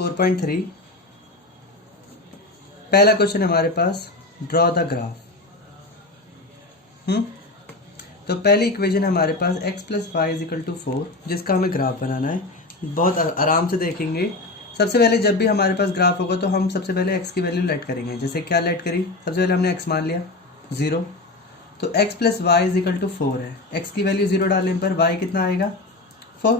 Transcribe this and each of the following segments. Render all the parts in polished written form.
4.3 पहला क्वेश्चन हमारे पास, draw the graph. तो पहली इक्वेशन हमारे पास x + y = 4, जिसका हमें ग्राफ बनाना है। बहुत आराम से देखेंगे। सबसे पहले जब भी हमारे पास ग्राफ होगा तो हम सबसे पहले x की वैल्यू लेट करेंगे। जैसे क्या लेट करी, सबसे पहले हमने x मान लिया 0, तो x + y = 4 है। x की वैल्यू 0 डालने पर y कितना आएगा 4।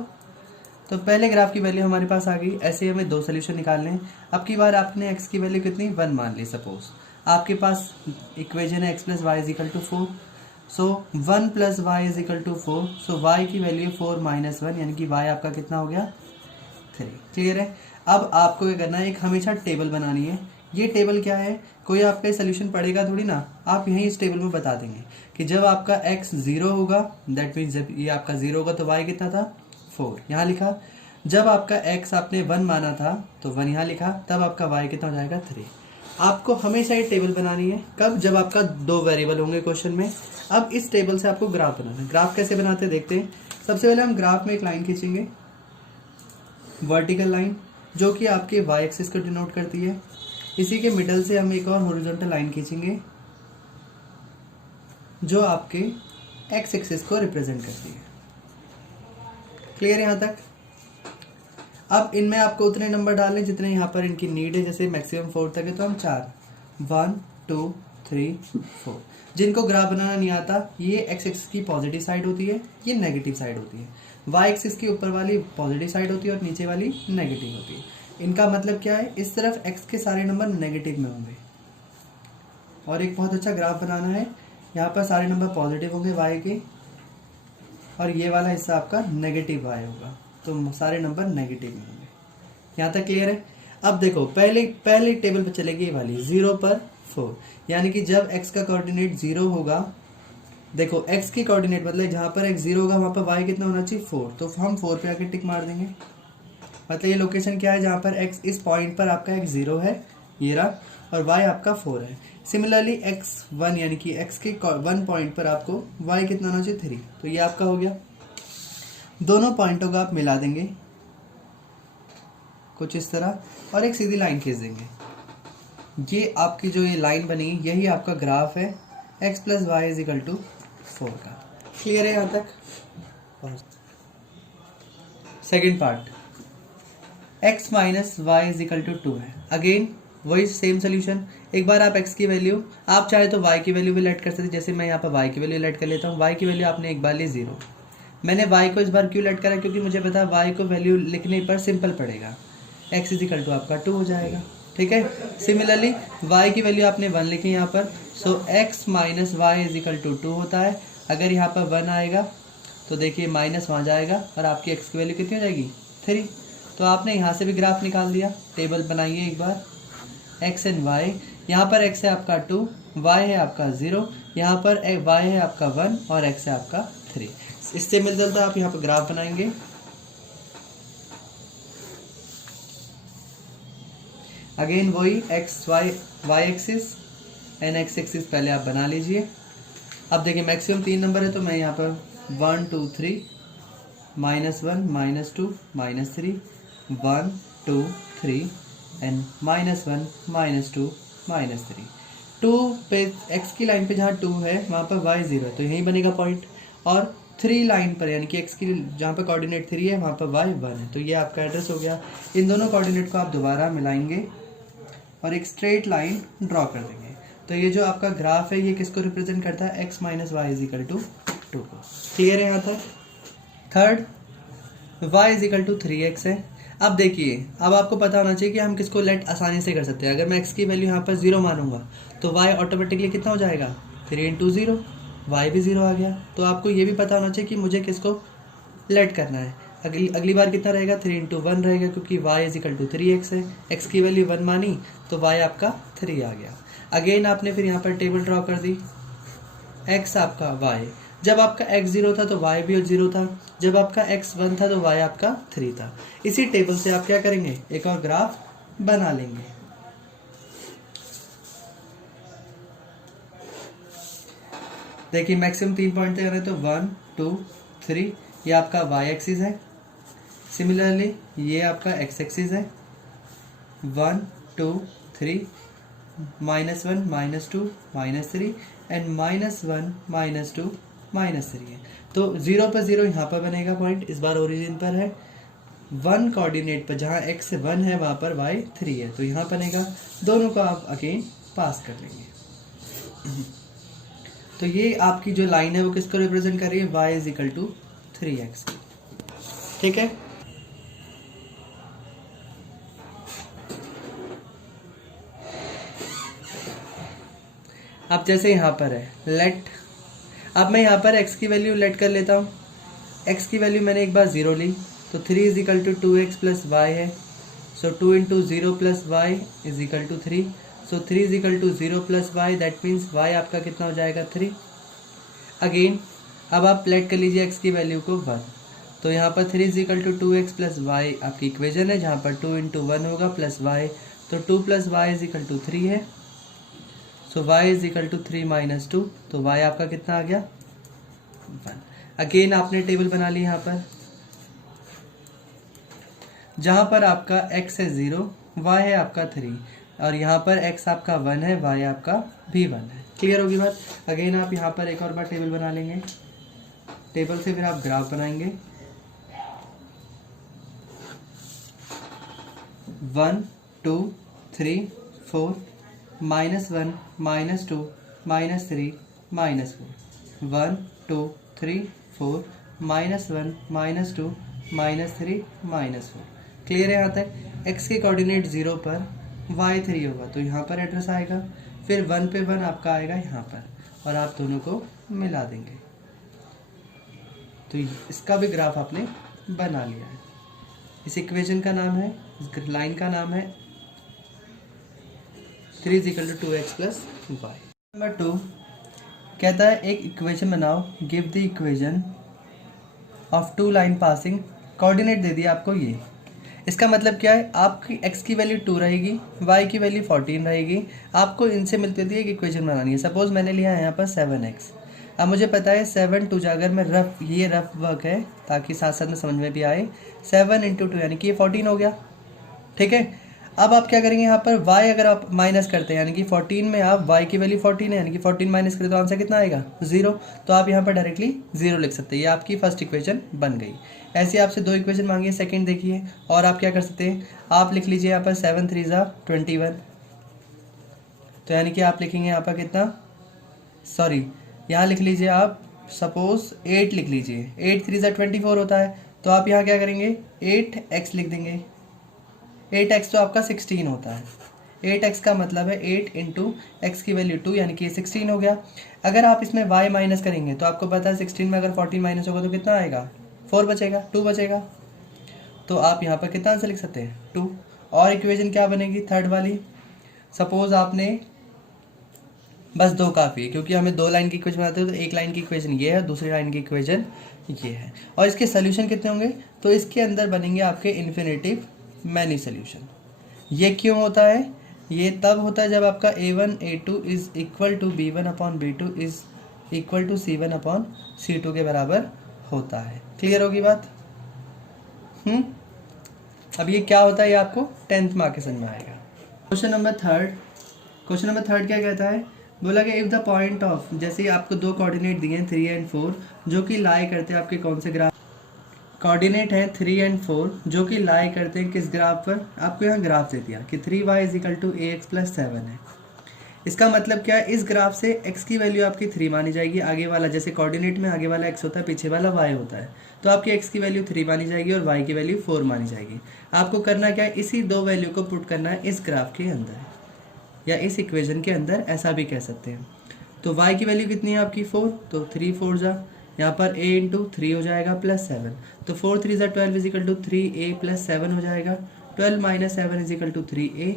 तो पहले ग्राफ की वैल्यू हमारे पास आ गई। ऐसे हमें दो सोल्यूशन निकालने हैं। अब की बार आपने x की वैल्यू कितनी 1 मान ली। सपोज आपके पास इक्वेशन है x + y = 4, सो 1 + y = 4, सो y की वैल्यू 4 - 1, यानी कि y आपका कितना हो गया 3। क्लियर है। अब आपको क्या करना है, एक हमेशा टेबल बनानी है। ये टेबल क्या है, कोई आपका सोल्यूशन पढ़ेगा थोड़ी ना, आप यहीं इस टेबल में बता देंगे कि जब आपका x 0 होगा, दैट मीन्स जब ये आपका 0 होगा तो y कितना था 4, यहाँ लिखा। जब आपका x आपने 1 माना था तो 1 यहाँ लिखा, तब आपका y कितना हो जाएगा 3। आपको हमेशा ये टेबल बनानी है। कब, जब आपका दो वेरिएबल होंगे क्वेश्चन में। अब इस टेबल से आपको ग्राफ बनाना है। ग्राफ कैसे बनाते हैं देखते हैं। सबसे पहले हम ग्राफ में एक लाइन खींचेंगे, वर्टिकल लाइन, जो कि आपके y एक्सिस को डिनोट करती है। इसी के मिडल से हम एक और हॉरिजॉन्टल लाइन खींचेंगे, जो आपके x एक्सिस को रिप्रेजेंट करती है। क्लियर यहाँ तक। अब इनमें आपको उतने नंबर डालने जितने यहाँ पर इनकी नीड है। जैसे मैक्सिमम 4 तक है तो हम 4, 1 2 3 4। जिनको ग्राफ बनाना नहीं आता, ये x एक्सिस की पॉजिटिव साइड होती है, ये नेगेटिव साइड होती है। y एक्सिस की ऊपर वाली पॉजिटिव साइड होती है और नीचे वाली नेगेटिव होती है। इनका मतलब क्या है, इस तरफ x के सारे नंबर नेगेटिव में होंगे। और एक बहुत अच्छा ग्राफ बनाना है, यहाँ पर सारे नंबर पॉजिटिव होंगे y के, और ये वाला हिस्सा आपका नेगेटिव y होगा, तो सारे नंबर नेगेटिव में होंगे। यहाँ तक क्लियर है। अब देखो, पहले टेबल पर चलेगी ये वाली 0 पर 4, यानी कि जब x का कोऑर्डिनेट 0 होगा, देखो x की कोऑर्डिनेट मतलब जहाँ पर x 0 होगा वहाँ पर y कितना होना चाहिए 4, तो हम 4 पे आके टिक मार देंगे। मतलब ये लोकेशन क्या है, जहाँ पर x, इस पॉइंट पर आपका x 0 है, ये रहा, और y आपका 4 है। सिमिलरली x 1, यानी कि x के 1 पॉइंट पर आपको y कितना होना चाहिए 3, तो ये आपका हो गया। दोनों पॉइंटों को आप मिला देंगे कुछ इस तरह, और एक सीधी लाइन खींच देंगे। ये आपकी जो ये लाइन बनी, यही आपका ग्राफ है x + y = 4 का। क्लियर है यहाँ तक। सेकेंड पार्ट, x - y = 2 है। अगेन वही सेम सोल्यूशन। एक बार आप x की वैल्यू, आप चाहे तो y की वैल्यू भी लेट कर सकते। जैसे मैं यहाँ पर y की वैल्यू लेट कर लेता हूँ। y की वैल्यू आपने एक बार ली 0, मैंने y को इस बार क्यों लेट करा, क्योंकि मुझे पता है y को वैल्यू लिखने पर सिंपल पड़ेगा, x = आपका 2 हो जाएगा। ठीक है। सिमिलरली y की वैल्यू आपने 1 लिखी यहाँ पर, सो x - y = 2 होता है। अगर यहाँ पर 1 आएगा तो देखिए माइनस वहाँ जाएगा और आपकी x की वैल्यू कितनी हो जाएगी 3। तो आपने यहाँ से भी ग्राफ निकाल दिया। टेबल बनाइए एक बार, x एंड y। यहाँ पर x है आपका 2, y है आपका 0, यहाँ पर y है आपका 1 और x है आपका 3। इससे मिल जुलता आप यहाँ पर ग्राफ बनाएंगे। अगेन वही y axis and x axis पहले आप बना लीजिए। अब देखिए मैक्सिमम 3 नंबर है, तो मैं यहाँ पर 1 2 3 -1 -2 -3 1 2 3 एंड -1 -2 -3। 2 पे x की लाइन पे जहाँ 2 है वहाँ पर y 0 है, तो यहीं बनेगा पॉइंट। और 3 लाइन पर, यानी कि x की जहाँ पर कोऑर्डिनेट 3 है वहाँ पर y 1 है, तो ये आपका एड्रेस हो गया। इन दोनों कोऑर्डिनेट को आप दोबारा मिलाएंगे और एक स्ट्रेट लाइन ड्रॉ कर देंगे। तो ये जो आपका ग्राफ है ये किसको रिप्रेजेंट करता है, x - y = 2 को। क्लियर है यहाँ तक। थर्ड, y = 3x है। अब देखिए, अब आपको पता होना चाहिए कि हम किसको लेट आसानी से कर सकते हैं। अगर मैं x की वैल्यू यहाँ पर 0 मानूंगा तो y ऑटोमेटिकली कितना हो जाएगा 3 × 0, y भी 0 आ गया। तो आपको ये भी पता होना चाहिए कि मुझे किसको लेट करना है। अगली बार कितना रहेगा 3 × 1 रहेगा, क्योंकि y = 3x है। x की वैल्यू 1 मानी तो y आपका 3 आ गया। अगेन आपने फिर यहाँ पर टेबल ड्रॉ कर दी, x आपका y, जब आपका x 0 था तो y भी 0 था, जब आपका x 1 था तो y आपका 3 था। इसी टेबल से आप क्या करेंगे, एक और ग्राफ बना लेंगे। देखिए मैक्सिमम 3 पॉइंट तक है, तो 1 2 3 ये आपका y एक्सिस है। सिमिलरली ये आपका x एक्सिस है 1 2 3 -1 -2 -3 एंड -1 -2 -3 है। तो 0 पर 0 यहाँ पर बनेगा पॉइंट, इस बार ओरिजिन पर है। 1 कोऑर्डिनेट पर जहाँ x 1 है वहाँ पर y 3 है, तो यहाँ बनेगा। दोनों को आप अगेन पास कर लेंगे। तो ये आपकी जो लाइन है वो किसको रिप्रेजेंट कर रही है? y = 3x। ठीक है। अब जैसे यहाँ पर है लेट, अब मैं यहाँ पर x की वैल्यू लेट कर लेता हूँ। x की वैल्यू मैंने एक बार 0 ली, तो 3 = 2x + y है। सो 2 × 0 + y = 3। So 3 = 0 + y, that means y आपका कितना हो जाएगा? 3। अगेन अब आप लेट कर लीजिए x की वैल्यू को 1, तो यहाँ पर 3 = 2x + y आपकी इक्वेशन है, जहाँ पर 2 × 1 होगा प्लस y, तो 2 + y = 3 है। सो y = 3 - 2, तो y आपका कितना आ गया? 1। अगेन आपने टेबल बना ली यहाँ पर, जहाँ पर आपका x है 0, y है आपका 3, और यहाँ पर x आपका 1 है, y आपका भी 1 है। क्लियर होगी बात? अगेन आप यहाँ पर एक और बार टेबल बना लेंगे। टेबल से फिर आप ग्राफ बनाएंगे। 1 2 3 4 -1 -2 -3 -4 1 2 3 4 -1 -2 -3 -4। क्लियर है यहाँ तक? x के कोऑर्डिनेट 0 पर y 3 होगा, तो यहाँ पर एड्रेस आएगा। फिर 1 पे 1 आपका आएगा यहाँ पर, और आप दोनों को मिला देंगे। तो इसका भी ग्राफ आपने बना लिया है। इस इक्वेशन का नाम है, इस लाइन का नाम है 3 = 2x + y। नंबर 2 कहता है एक इक्वेशन बनाओ, give the equation of 2 line passing. Coordinate दे दिया आपको ये। इसका मतलब क्या है? आपकी x की वैल्यू 2 रहेगी, y की वैल्यू 14 रहेगी। आपको इनसे मिलती थी एक इक्वेशन बनानी है। सपोज मैंने लिया है यहाँ पर 7x। अब मुझे पता है 7 2 अगर मैं ये रफ वर्क है ताकि साथ साथ में समझ में भी आए, 7 × 2 यानी कि ये 14 हो गया। ठीक है। अब आप क्या करेंगे, यहाँ पर y अगर आप माइनस करते हैं, यानी कि 14 में आप y की वैल्यू 14 है, यानी कि 14 माइनस करें तो आंसर कितना आएगा? 0। तो आप यहाँ पर डायरेक्टली 0 लिख सकते हैं। ये आपकी फर्स्ट इक्वेशन बन गई। ऐसे आपसे 2 इक्वेशन मांगी, सेकंड देखिए। और आप क्या कर सकते हैं, आप लिख लीजिए यहाँ पर 7 3 21। तो यानी कि आप लिखेंगे यहाँ पर कितना, सॉरी यहाँ लिख लीजिए आप सपोज 8 लिख लीजिए। 8 3 24 होता है। तो आप यहाँ क्या करेंगे, 8x लिख देंगे। 8x तो आपका 16 होता है। 8x का मतलब है 8 × x की वैल्यू 2, यानी कि ये 16 हो गया। अगर आप इसमें y माइनस करेंगे तो आपको पता है 16 में अगर 14 माइनस होगा तो कितना आएगा? 4 बचेगा, 2 बचेगा। तो आप यहाँ पर कितना आंसर लिख सकते हैं? 2। और इक्वेशन क्या बनेगी थर्ड वाली? सपोज आपने बस 2 काफ़ी है, क्योंकि हमें 2 लाइन की इक्वेशन बनाते हैं। तो एक लाइन की इक्वेशन ये है, दूसरी लाइन की इक्वेशन ये है। और इसके सोल्यूशन कितने होंगे? तो इसके अंदर बनेंगे आपके इन्फिनेटिव मैनी सोल्यूशन। ये क्यों होता है? ये तब होता है जब आपका a1 a2 = b1/b2 = c1/c2 के बराबर होता है। क्लियर होगी बात? अब ये क्या होता है ये आपको 10th मार्क के समझ में आएगा। क्वेश्चन नंबर थर्ड क्या कहता है? बोला कि इफ द पॉइंट ऑफ, जैसे आपको 2 कोऑर्डिनेट दिए हैं 3 और 4, जो कि लाई करते हैं आपके कौन से ग्राफ? कोऑर्डिनेट है 3 और 4 जो कि लाई करते हैं किस ग्राफ पर? आपको यहाँ ग्राफ दे दिया कि 3y = ax + 7 है। इसका मतलब क्या है? इस ग्राफ से x की वैल्यू आपकी 3 मानी जाएगी। आगे वाला, जैसे कोऑर्डिनेट में आगे वाला x होता है, पीछे वाला y होता है, तो आपकी x की वैल्यू 3 मानी जाएगी और y की वैल्यू 4 मानी जाएगी। आपको करना क्या है, इसी 2 वैल्यू को पुट करना है इस ग्राफ के अंदर या इस इक्वेशन के अंदर, ऐसा भी कह सकते हैं। तो y की वैल्यू कितनी है आपकी 4, तो 3 4 जा, यहाँ पर a × 3 हो जाएगा प्लस 7, तो 4 3 12 = 3a + 7 हो जाएगा। 12 - 7 = 3a,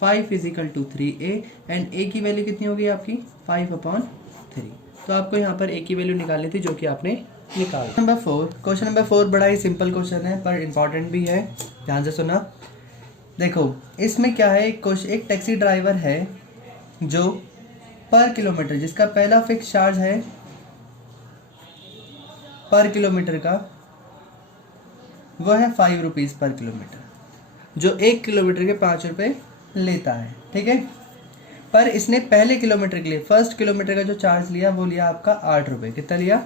5 = 3a, एंड a की वैल्यू कितनी होगी आपकी 5/3। तो आपको यहाँ पर a की वैल्यू निकालनी थी, जो कि आपने निकाल। क्वेश्चन नंबर 4 बड़ा ही सिंपल क्वेश्चन है पर इंपॉर्टेंट भी है, ध्यान से सुना। देखो इसमें क्या है, एक टैक्सी ड्राइवर है जो पर किलोमीटर, जिसका पहला फिक्स चार्ज है पर किलोमीटर का, वह है 5 रुपीज़ पर किलोमीटर। जो 1 किलोमीटर के 5 रुपये लेता है, ठीक है। पर इसने पहले किलोमीटर के लिए, फर्स्ट किलोमीटर का जो चार्ज लिया वो लिया आपका 8 रुपये। कितना लिया?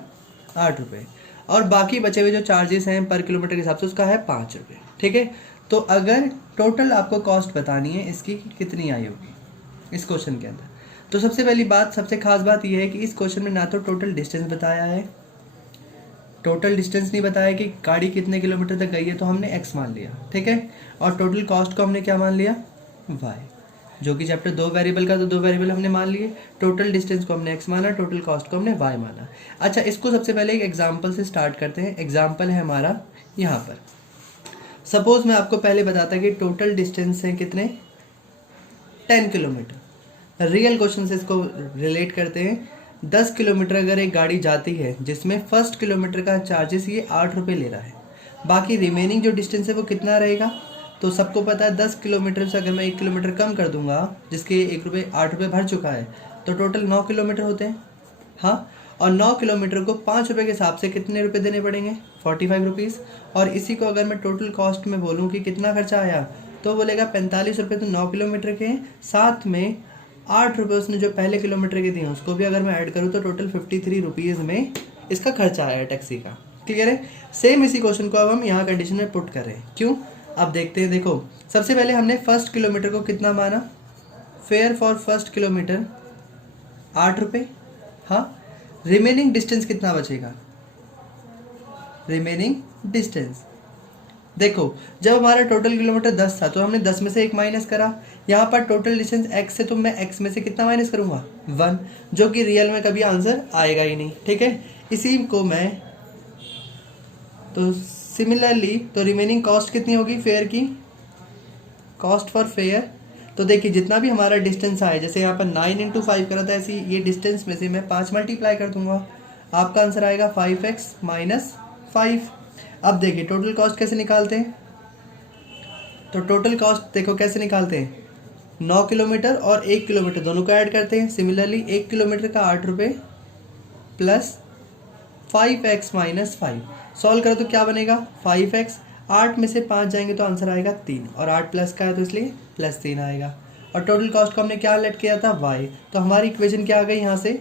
8 रुपये। और बाकी बचे हुए जो चार्जेस हैं पर किलोमीटर के हिसाब से उसका है 5 रुपये, ठीक है। तो अगर टोटल आपको कॉस्ट बतानी है इसकी कितनी आई होगी इस क्वेश्चन के अंदर, तो सबसे पहली बात, सबसे खास बात यह है कि इस क्वेश्चन में ना तो टोटल डिस्टेंस बताया है, टोटल डिस्टेंस नहीं बताया कि गाड़ी कितने किलोमीटर तक गई है, तो हमने x मान लिया, ठीक है। और टोटल कॉस्ट को हमने क्या मान लिया? y, जो कि चैप्टर 2 वेरिएबल का, तो 2 वेरिएबल हमने मान लिए। टोटल डिस्टेंस को हमने x माना, टोटल कॉस्ट को हमने y माना। अच्छा, इसको सबसे पहले एक एग्जाम्पल से स्टार्ट करते हैं। एग्जाम्पल है हमारा यहाँ पर, सपोज मैं आपको पहले बताता कि टोटल डिस्टेंस है कितने, 10 किलोमीटर। रियल क्वेश्चन से इसको रिलेट करते हैं। 10 किलोमीटर अगर एक गाड़ी जाती है जिसमें फर्स्ट किलोमीटर का चार्जेस ये 8 रुपये ले रहा है, बाकी रिमेनिंग जो डिस्टेंस है वो कितना रहेगा? तो सबको पता है 10 किलोमीटर से अगर मैं 1 किलोमीटर कम कर दूंगा, जिसके 8 रुपये भर चुका है, तो टोटल 9 किलोमीटर होते हैं। हाँ, और 9 किलोमीटर को 5 रुपये के हिसाब से कितने रुपये देने पड़ेंगे? 45 रुपीज़। और इसी को अगर मैं टोटल कॉस्ट में बोलूँ कि कितना खर्चा आया, तो बोलेगा 45 रुपये तो 9 किलोमीटर के हैं, साथ में 8 रुपये उसने जो पहले किलोमीटर के दिए उसको भी अगर मैं ऐड करूँ तो टोटल 53 रुपीज़ में इसका खर्चा आया टैक्सी का। क्लियर है? सेम इसी क्वेश्चन को अब हम यहाँ कंडीशन में पुट कर रहे हैं। क्यों? अब देखते हैं। देखो, सबसे पहले हमने फर्स्ट किलोमीटर को कितना माना? फेयर फॉर फर्स्ट किलोमीटर 8 रुपये। हाँ, रिमेनिंग डिस्टेंस कितना बचेगा? रिमेनिंग डिस्टेंस देखो, जब हमारा टोटल किलोमीटर 10 था तो हमने 10 में से 1 माइनस करा। यहाँ पर टोटल डिस्टेंस x है तो मैं x में से कितना माइनस करूँगा? 1, जो कि रियल में कभी आंसर आएगा ही नहीं, ठीक है। इसी को मैं तो सिमिलरली तो रिमेनिंग कॉस्ट कितनी होगी फेयर की? कॉस्ट फॉर फेयर, तो देखिए जितना भी हमारा डिस्टेंस आए, जैसे यहाँ पर 9 × 5 करा था, ऐसे ये डिस्टेंस में से मैं 5 मल्टीप्लाई कर दूंगा, आपका आंसर आएगा 5x - 5। अब देखिए टोटल कॉस्ट कैसे निकालते हैं, तो टोटल कॉस्ट देखो कैसे निकालते हैं, 9 किलोमीटर और 1 किलोमीटर दोनों को ऐड करते हैं। सिमिलरली 1 किलोमीटर का 8 रुपये प्लस 5x - 5, सॉल्व करो तो क्या बनेगा? 5x, 8 में से 5 जाएंगे तो आंसर आएगा 3, और 8 प्लस का है तो इसलिए +3 आएगा। और टोटल कॉस्ट को हमने क्या लेट किया था? y, तो हमारी इक्वेशन क्या आ गई यहाँ से?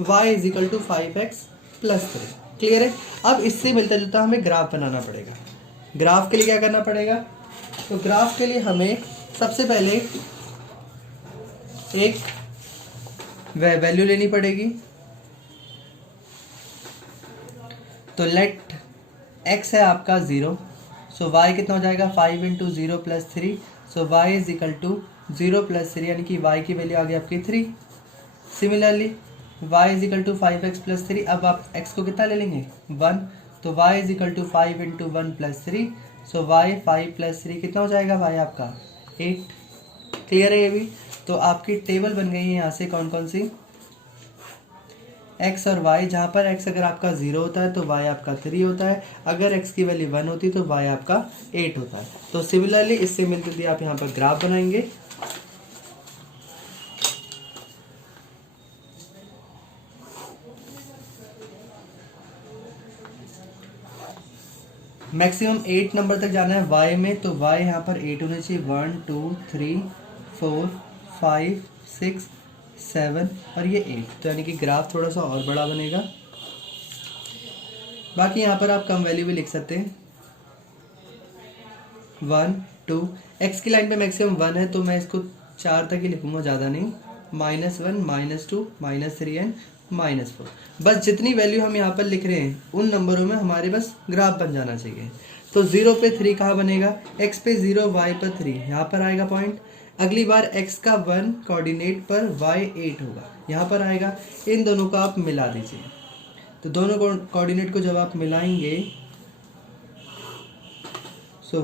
y = 5x + 3। क्लियर है? अब इससे मिलता जुलता हमें ग्राफ बनाना पड़ेगा। ग्राफ के लिए क्या करना पड़ेगा? तो ग्राफ के लिए हमें सबसे पहले एक वैल्यू लेनी पड़ेगी। तो लेट x है आपका 0, सो y कितना हो जाएगा? 5 × 0 + 3, सो y = 0 + 3, यानी कि y की वैल्यू आ गई आपकी 3। सिमिलरली y = 5x + 3, अब आप x को कितना ले लेंगे? 1, तो y = 5 × 1 + 3, सो y 5 + 3 कितना हो जाएगा? y आपका 8। क्लियर है ये भी? तो आपकी टेबल बन गई है यहाँ से कौन कौन सी, x और y, जहाँ पर x अगर आपका 0 होता है तो y आपका 3 होता है, अगर x की वैल्यू 1 होती है तो y आपका 8 होता है। तो सिमिलरली इससे मिलते हुए आप यहाँ पर ग्राफ बनाएंगे। मैक्सिमम 8 नंबर तक जाना है y में, तो y यहाँ पर 8 होने चाहिए। 1 2 3 4 5 6 7 और ये 8, तो यानी कि ग्राफ थोड़ा सा और बड़ा बनेगा। बाकी यहाँ पर आप कम वैल्यू भी लिख सकते हैं। 1 2, x की लाइन पे मैक्सिमम 1 है तो मैं इसको 4 तक ही लिखूंगा, ज़्यादा नहीं। -1 -2 -3 एंड -4। बस जितनी वैल्यू हम यहाँ पर लिख रहे हैं उन नंबरों में हमारे बस ग्राफ बन जाना चाहिए। तो 0 पे 3 कहाँ बनेगा? x पे 0, y पर 3, यहाँ पर आएगा पॉइंट। अगली बार x का 1 कोऑर्डिनेट पर y 8 होगा, यहाँ पर आएगा। इन दोनों को आप मिला दीजिए, तो दोनों कोऑर्डिनेट को जब आप मिलाएंगे सो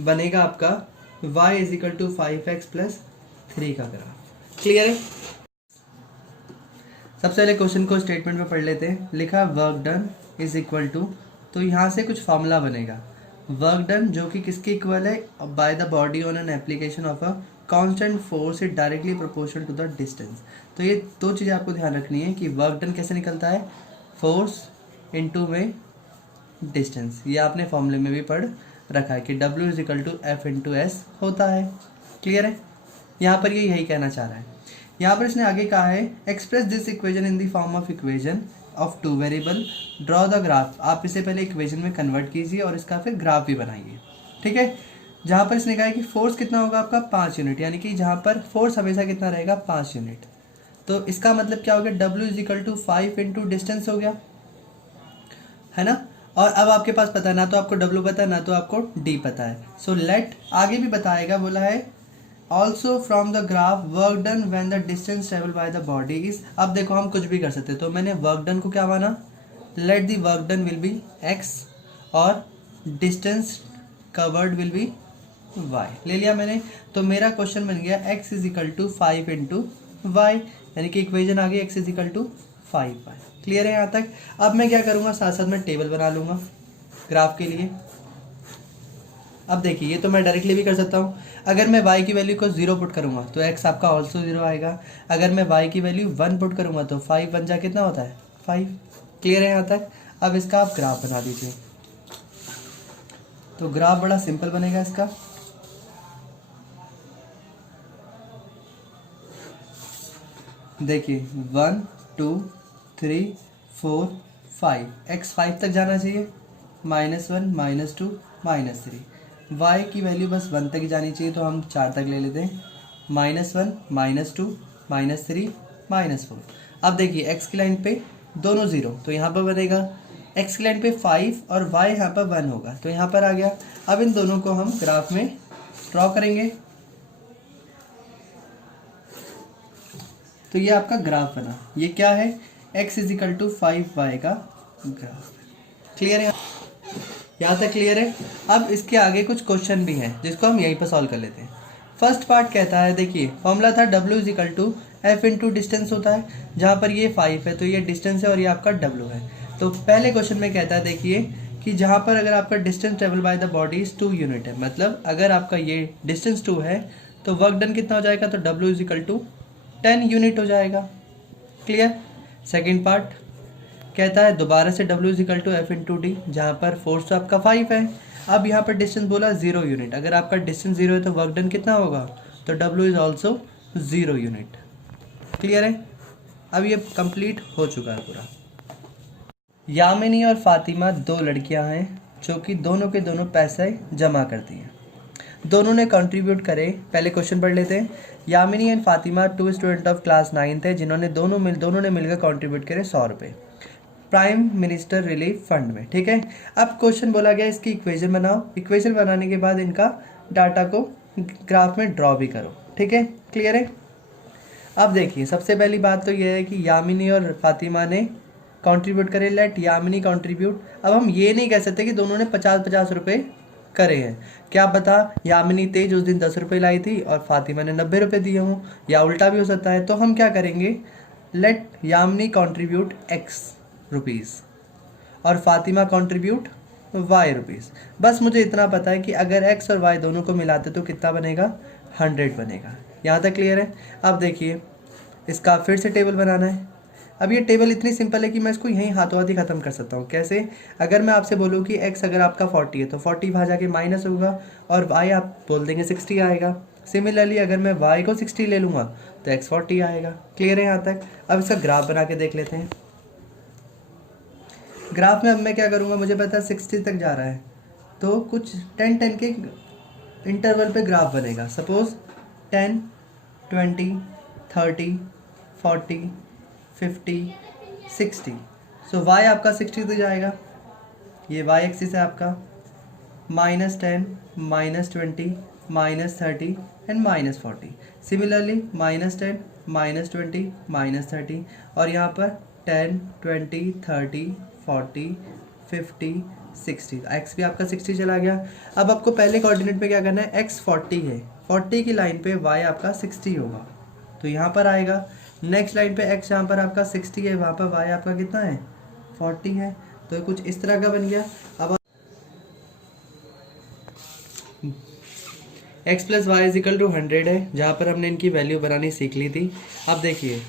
बनेगा आपका y = 5x + 3 का ग्राफ। क्लियर है? सबसे पहले क्वेश्चन को स्टेटमेंट में पढ़ लेते हैं। लिखा work done is equal to, तो यहाँ से कुछ फॉर्मूला बनेगा। वर्क डन जो कि किसके इक्वल है? By the body on an application of a constant force it directly proportional to the distance. तो ये दो चीज़ें आपको ध्यान रखनी है कि वर्क डन कैसे निकलता है, फोर्स इनटू में डिस्टेंस। ये आपने फॉर्मूले में भी पढ़ रखा है कि W is equal to F into S होता है। क्लियर है, यहाँ पर ये यही कहना चाह रहा है। यहाँ पर इसने आगे कहा है express this equation in the form of equation of two variable, draw the graph. आप इसे पहले इक्वेशन में कन्वर्ट कीजिए और इसका फिर ग्राफ भी बनाइए। ठीक है, जहाँ पर इसने कहा है कि फोर्स कितना होगा आपका 5 यूनिट, यानी कि जहाँ पर फोर्स हमेशा कितना रहेगा 5 यूनिट। तो इसका मतलब क्या हो गया, W is equal to 5 into distance हो गया, है ना। और अब आपके पास पता है ना, तो आपको W पता है ना, तो आपको D पता है। सो लेट आगे भी बताएगा, बोला है also from the graph work done when the distance travel by the body is. अब देखो हम कुछ भी कर सकते, तो मैंने वर्क डन को क्या माना, let the work done will be x और distance covered will be y ले लिया मैंने। तो मेरा क्वेश्चन बन गया x is equal to 5 into Y, यानी कि इक्वेशन आ गई x is equal to 5y। Clear है यहाँ तक। अब मैं क्या करूँगा, साथ साथ में टेबल बना लूँगा ग्राफ के लिए। अब देखिए ये तो मैं डायरेक्टली भी कर सकता हूँ। अगर मैं y की वैल्यू को 0 पुट करूँगा तो x आपका ऑल्सो 0 आएगा। अगर मैं y की वैल्यू 1 पुट करूँगा तो 5 बन जा कितना होता है 5। क्लियर है यहाँ तक। अब इसका आप ग्राफ बना दीजिए। तो ग्राफ बड़ा सिंपल बनेगा इसका। देखिए 1 2 3 4 5, x 5 तक जाना चाहिए, -1 -2 -3। y की वैल्यू बस 1 तक ही जानी चाहिए, तो हम 4 तक ले लेते हैं, -1 -2 -3 -4। अब देखिए x की लाइन पे दोनों 0, तो यहाँ पर बनेगा x की लाइन पे 5 और y यहाँ पर 1 होगा, तो यहाँ पर आ गया। अब इन दोनों को हम ग्राफ में ड्रॉ करेंगे। तो ये आपका ग्राफ बना। ये क्या है, x is equal to 5y का ग्राफ। क्लियर है, यहाँ तक क्लियर है। अब इसके आगे कुछ क्वेश्चन भी हैं जिसको हम यहीं पर सॉल्व कर लेते हैं। फर्स्ट पार्ट कहता है, देखिए फॉर्मूला था W is equal to F into distance होता है, जहाँ पर ये 5 है तो ये डिस्टेंस है और ये आपका W है। तो पहले क्वेश्चन में कहता है देखिए कि जहाँ पर अगर आपका distance travel by the body is 2 unit है, मतलब अगर आपका ये डिस्टेंस 2 है तो वर्क डन कितना हो जाएगा, तो W is equal to 10 unit हो जाएगा। क्लियर। सेकेंड पार्ट कहता है दोबारा से W is equal to F into D, जहाँ पर फोर्स तो आपका 5 है। अब यहाँ पर डिस्टेंस बोला 0 यूनिट, अगर आपका डिस्टेंस 0 है तो वर्क डन कितना होगा, तो W is also 0 unit. Clear है। अब ये कंप्लीट हो चुका है पूरा। यामिनी और फातिमा दो लड़कियां हैं जो कि दोनों के दोनों पैसे जमा करती हैं। दोनों ने कंट्रीब्यूट करे। पहले क्वेश्चन पढ़ लेते हैं। Yamini and Fatima 2 student of class 9 थे जिन्होंने दोनों ने मिलकर कंट्रीब्यूट करे 100 रुपये प्राइम मिनिस्टर रिलीफ फंड में। ठीक है। अब क्वेश्चन बोला गया इसकी इक्वेशन बनाओ। इक्वेशन बनाने के बाद इनका डाटा को ग्राफ में ड्रॉ भी करो। ठीक है, क्लियर है। अब देखिए सबसे पहली बात तो यह है कि यामिनी और फातिमा ने कंट्रीब्यूट करे। Let Yamini contribute. अब हम ये नहीं कह सकते कि दोनों ने 50-50 रुपये करे हैं। क्या पता यामिनी तेज उस दिन 10 रुपये लाई थी और फातिमा ने 90 रुपये दिए हों, या उल्टा भी हो सकता है। तो हम क्या करेंगे, let Yamini contribute x rupees और फातिमा कंट्रीब्यूट y रुपीज़। बस मुझे इतना पता है कि अगर x और y दोनों को मिलाते तो कितना बनेगा, 100 बनेगा। यहाँ तक क्लियर है। अब देखिए इसका फिर से टेबल बनाना है। अब ये टेबल इतनी सिंपल है कि मैं इसको यहीं हाथों हाथ ही ख़त्म कर सकता हूँ। कैसे, अगर मैं आपसे बोलूँ कि x अगर आपका 40 है तो 40 वहाँ जाके माइनस होगा और y आप बोल देंगे 60 आएगा। सिमिलरली अगर मैं y को 60 ले लूँगा तो x 40 आएगा। क्लियर है यहाँ तक। अब इसका ग्राफ बना के देख लेते हैं। ग्राफ में अब मैं क्या करूँगा, मुझे पता है 60 तक जा रहा है तो कुछ 10-10 के इंटरवल पे ग्राफ बनेगा। सपोज 10, 20, 30, 40, 50, 60। सो y आपका 60 तक जाएगा। ये y एक्सिस है आपका, -10, -20, -30 एंड -40। सिमिलरली -10, -20, -30 और यहाँ पर 10, 20, 30, 40, 50, 60। x भी आपका 60 चला गया। अब आपको पहले कोऑर्डिनेट में क्या करना है, x 40 है, 40 की लाइन पे y आपका 60 होगा तो यहाँ पर आएगा। नेक्स्ट लाइन पे x यहाँ पर आपका 60 है, वहाँ पर y आपका कितना है, 40 है। तो कुछ इस तरह का बन गया। अब x plus Y is equal to 100 है, जहाँ पर हमने इनकी वैल्यू बनानी सीख ली थी। अब देखिए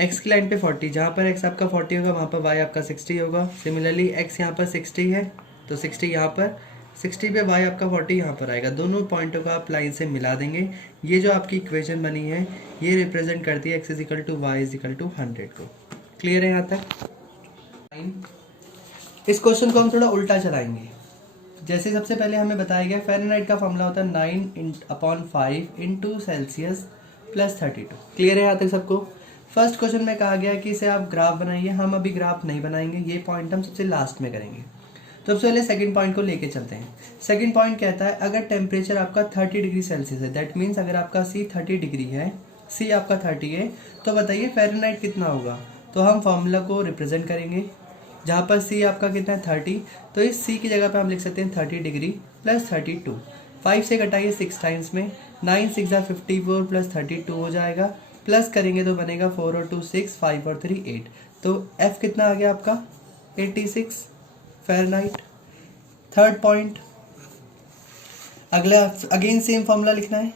x की लाइन पे 40, जहाँ पर x आपका 40 होगा वहाँ पर y आपका 60 होगा। सिमिलरली x यहाँ पर 60 है तो 60 यहाँ पर, 60 पे y आपका 40 यहाँ पर आएगा। दोनों पॉइंटों को आप लाइन से मिला देंगे। ये जो आपकी इक्वेशन बनी है ये रिप्रेजेंट करती है x is equal to Y is equal to 100 को। क्लियर है यहाँ तक? इस क्वेश्चन को हम थोड़ा उल्टा चलाएंगे। जैसे सबसे पहले हमें बताया गया फ़ारेनहाइट का फॉर्मूला होता है 9/5 इंटू सेल्सियस प्लस 32। क्लियर है यहाँ तक सबको? फर्स्ट क्वेश्चन में कहा गया कि इसे आप ग्राफ बनाइए। हम अभी ग्राफ नहीं बनाएंगे, ये पॉइंट हम सबसे लास्ट में करेंगे। तो सबसे पहले सेकंड पॉइंट को लेके चलते हैं। सेकंड पॉइंट कहता है अगर टेम्परेचर आपका 30 डिग्री सेल्सियस है, दैट मीन्स अगर आपका सी 30 डिग्री है, सी आपका 30 है, तो बताइए फ़ारेनहाइट कितना होगा। तो हम फॉर्मूला को रिप्रेजेंट करेंगे जहाँ पर सी आपका कितना है 30, तो इस सी की जगह पे हम लिख सकते हैं 30 डिग्री प्लस 32। 5 से घटाइए 6 टाइम्स में, 9 6 54 प्लस 32 हो जाएगा, प्लस करेंगे तो बनेगा 4 और 2 6, 5 और 3 8। तो एफ कितना आ गया आपका 86 फ़ारेनहाइट। थर्ड पॉइंट, अगला अगेन सेम फॉर्मूला लिखना है,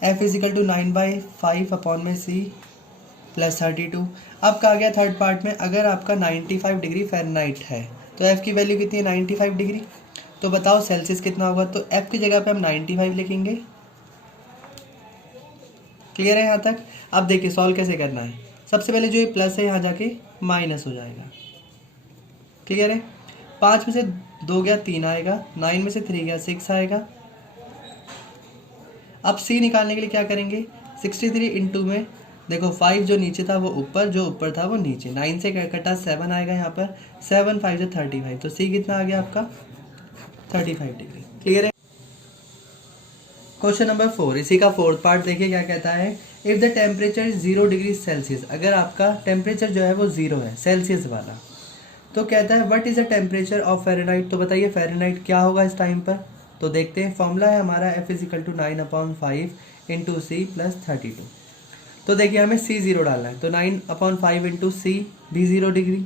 एफ इजिकल टू 9/5 अपॉन में सी प्लस 32। अब कहा गया थर्ड पार्ट में अगर आपका 95 डिग्री फ़ारेनहाइट है तो एफ़ की वैल्यू कितनी है 95 डिग्री। तो बताओ सेल्सियस कितना होगा। तो एफ़ की जगह पे हम 95 लिखेंगे। क्लियर है यहाँ तक? अब देखिए सॉल्व कैसे करना है। सबसे पहले जो ये प्लस है यहाँ जाके माइनस हो जाएगा। क्लियर है? 5 में से 2 गया 3 आएगा, 9 में से 3 गया 6 आएगा। अब सी निकालने के लिए क्या करेंगे, 63 इंटू में देखो 5 जो नीचे था वो ऊपर, जो ऊपर था वो नीचे, 9 से कटा 7 आएगा यहाँ पर, 7 5 से 35। तो सी कितना आ गया आपका 35 डिग्री। क्लियर है? क्वेश्चन नंबर 4, इसी का फोर्थ पार्ट देखिए क्या कहता है। If the temperature is 0 degree Celsius, अगर आपका टेम्परेचर जो है वो 0 है सेल्सियस वाला, तो कहता है what is the temperature of Fahrenheit. तो बताइए फ़ारेनहाइट क्या होगा इस टाइम पर। तो देखते हैं, फॉर्मूला है हमारा F is equal to 9/5 into C plus 32। तो देखिए हमें सी 0 डालना है, तो 9/5 इंटू सी भी 0 डिग्री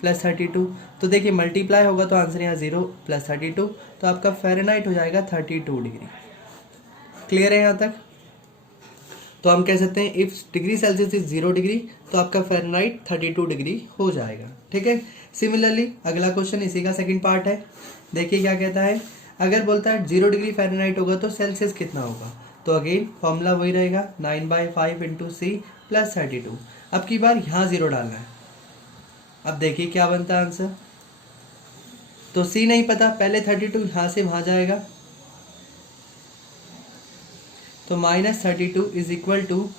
प्लस 32। तो देखिए मल्टीप्लाई होगा तो आंसर यहाँ 0 प्लस 32, तो आपका फ़ारेनहाइट हो जाएगा 32 डिग्री। क्लियर है यहाँ तक? तो हम कह सकते हैं if degree Celsius is 0 degree तो आपका फ़ारेनहाइट 32 डिग्री हो जाएगा। ठीक है? सिमिलरली अगला क्वेश्चन इसी का सेकंड पार्ट है। देखिए क्या कहता है, अगर बोलता है 0 डिग्री फ़ारेनहाइट होगा तो सेल्सियस कितना होगा। तो अगेन फॉर्मूला वही रहेगा 9/5 इंटू सी प्लस 32। अब की बार यहाँ 0 डालना है। अब देखिए क्या बनता है आंसर। तो सी नहीं पता, पहले 32 यहाँ से वहाँ जाएगा, तो -32 इज इक्वल टू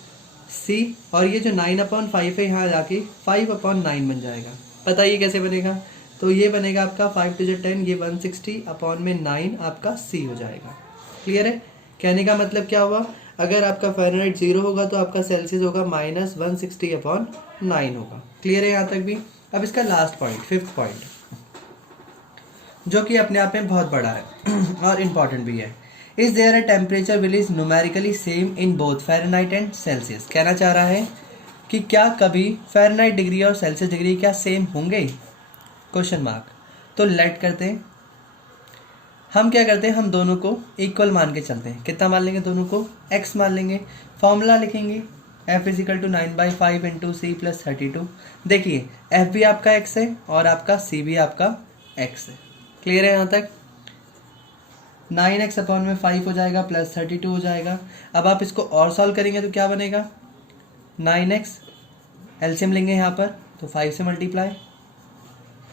सी, और ये जो 9/5 है यहाँ जाके 5/9 बन जाएगा। पता ये कैसे बनेगा। तो ये बनेगा आपका 5 to 10, ये 160 अपॉन में 9 आपका सी हो जाएगा। क्लियर है? कहने का मतलब क्या हुआ, अगर आपका फ़ारेनहाइट 0 होगा तो आपका सेल्सियस होगा -160/9 होगा। क्लियर है यहाँ तक भी? अब इसका लास्ट पॉइंट, फिफ्थ पॉइंट, जो कि अपने आप में बहुत बड़ा है और इम्पॉर्टेंट भी है। Is there a temperature will is numerically same in both Fahrenheit and Celsius. कहना चाह रहा है कि क्या कभी फ़ारेनहाइट डिग्री और सेल्सियस डिग्री क्या सेम होंगे, क्वेश्चन मार्क। तो लेट करते हैं, हम क्या करते हैं, हम दोनों को इक्वल मान के चलते हैं। कितना मान लेंगे, दोनों को x मान लेंगे। फॉर्मूला लिखेंगे f is equal to 9/5 into C plus 32। देखिए f भी आपका x है और आपका c भी आपका x है। क्लियर है यहाँ तक? 9x अपॉन में 5 हो जाएगा प्लस 32 हो जाएगा। अब आप इसको और सॉल्व करेंगे तो क्या बनेगा, 9x एलसीएम लेंगे यहाँ पर, तो 5 से मल्टीप्लाई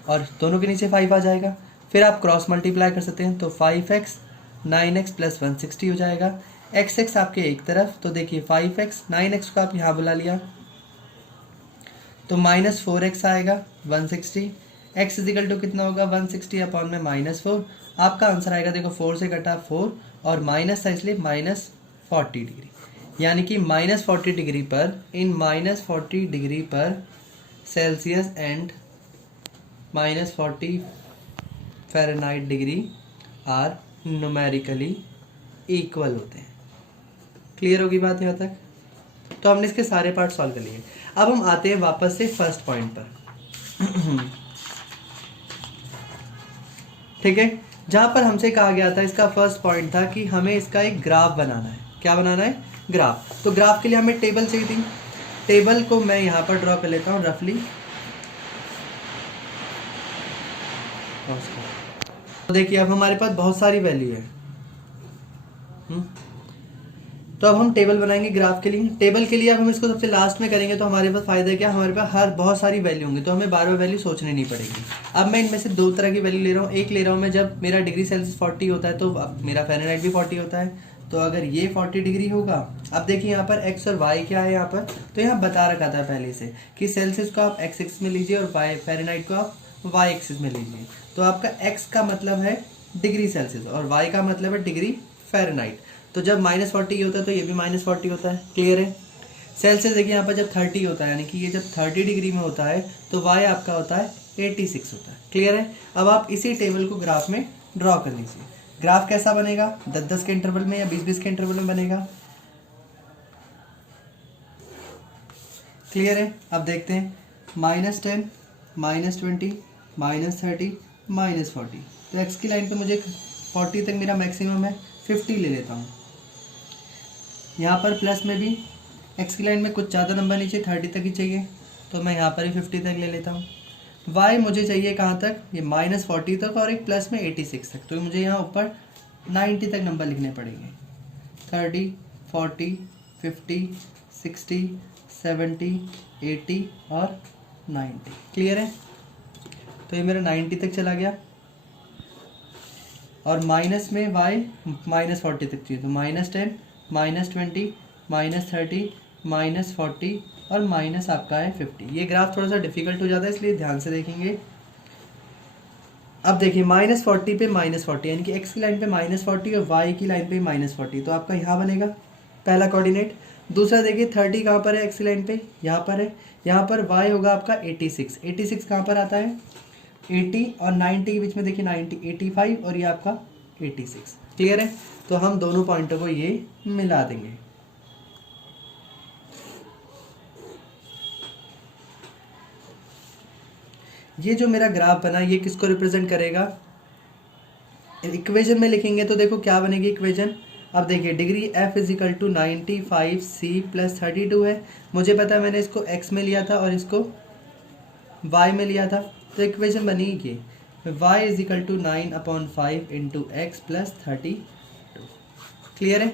और दोनों के नीचे 5 आ जाएगा। फिर आप क्रॉस मल्टीप्लाई कर सकते हैं, तो 5x 9x प्लस 160 हो जाएगा। x आपके एक तरफ, तो देखिए 5x 9x को आप यहाँ बुला लिया तो -4x आएगा 160। x इजिकल टू कितना होगा 160 अपॉन में -4। आपका आंसर आएगा, देखो 4 से कटा 4 और माइनस था इसलिए -40 डिग्री, यानी कि -40 डिग्री पर, इन -40 डिग्री पर Celsius and -40 Fahrenheit degree are numerically equal होते हैं। क्लियर होगी बात यहाँ तक? तो हमने इसके सारे पार्ट सॉल्व कर लिए। अब हम आते हैं वापस से फर्स्ट पॉइंट पर। ठीक है, जहाँ पर हमसे कहा गया था, इसका फर्स्ट पॉइंट था कि हमें इसका एक ग्राफ बनाना है। क्या बनाना है, ग्राफ। तो ग्राफ के लिए हमें टेबल चाहिए थी। टेबल को मैं यहाँ पर ड्रॉ कर लेता हूँ रफली। देखिए अब हमारे पास बहुत सारी वैल्यू है। तो अब हम टेबल बनाएंगे ग्राफ के लिए। टेबल के लिए अब हम इसको सबसे लास्ट में करेंगे तो हमारे पास फायदा क्या, हमारे पास हर बहुत सारी वैल्यू होंगी तो हमें बार बार वैल्यू सोचनी नहीं पड़ेगी। अब मैं इनमें से दो तरह की वैल्यू ले रहा हूँ। एक ले रहा हूँ मैं जब मेरा डिग्री सेल्सियस 40 होता है तो अब मेरा फ़ारेनहाइट भी 40 होता है। तो अगर ये 40 डिग्री होगा, अब देखिए यहाँ पर एक्स और वाई क्या है यहाँ पर, तो यहाँ बता रखा था पहले से कि सेल्सियस को आप एक्स एक्सिस में लीजिए और वाई फ़ारेनहाइट को आप वाई एक्सिस में लीजिए। तो आपका एक्स का मतलब है डिग्री सेल्सियस और वाई का मतलब है डिग्री फ़ारेनहाइट। तो जब -40 होता है तो ये भी -40 होता है। क्लियर है। सेल्सियस देखिए यहाँ पर जब 30 होता है यानी कि ये जब 30 डिग्री में होता है तो वाई आपका होता है 86 होता है। क्लियर है। अब आप इसी टेबल को ग्राफ में ड्रॉ कर लीजिए। ग्राफ कैसा बनेगा, 10-10 के इंटरवल में या 20-20 के इंटरवल में बनेगा। क्लियर है। अब देखते हैं -10, -20, -30, -40। तो एक्स की लाइन पे मुझे 40 तक मेरा मैक्सिमम है, 50 ले लेता हूँ। यहाँ पर प्लस में भी एक्स की लाइन में कुछ ज़्यादा नंबर नहीं चाहिए, 30 तक ही चाहिए तो मैं यहाँ पर ही 50 तक ले लेता हूँ। वाई मुझे चाहिए कहाँ तक, ये -40 तक और एक प्लस में 86 तक। तो मुझे यहाँ ऊपर 90 तक नंबर लिखने पड़ेंगे। 30, 40, 50, 60, 70, 80 और 90। क्लियर है। तो ये मेरा 90 तक चला गया और माइनस में वाई -40 तक चाहिए तो -10, -20, -30, -40 और माइनस आपका है 50। ये ग्राफ थोड़ा सा डिफिकल्ट हो जाता है इसलिए ध्यान से देखेंगे। अब देखिए -40 पे -40 यानी कि एक्स की लाइन पे -40 और वाई की लाइन पे -40 तो आपका यहाँ बनेगा पहला कोऑर्डिनेट। दूसरा देखिए 30 कहाँ पर है एक्स की लाइन पे, यहाँ पर है। यहाँ पर वाई होगा आपका 86। 86 कहाँ पर आता है, 80 और 90 के बीच में देखिए 90, 85 और ये आपका 86। क्लियर है। तो हम दोनों पॉइंटों को ये मिला देंगे। ये जो मेरा ग्राफ बना ये किसको रिप्रेजेंट करेगा, इक्वेशन में लिखेंगे तो देखो क्या बनेगी इक्वेशन। अब देखिए degree F is equal to 95C + 32 है। मुझे पता है मैंने इसको एक्स में लिया था और इसको वाई में लिया था तो इक्वेशन बनेगी ये y is equal to 9/5 × x + 32। Clear है।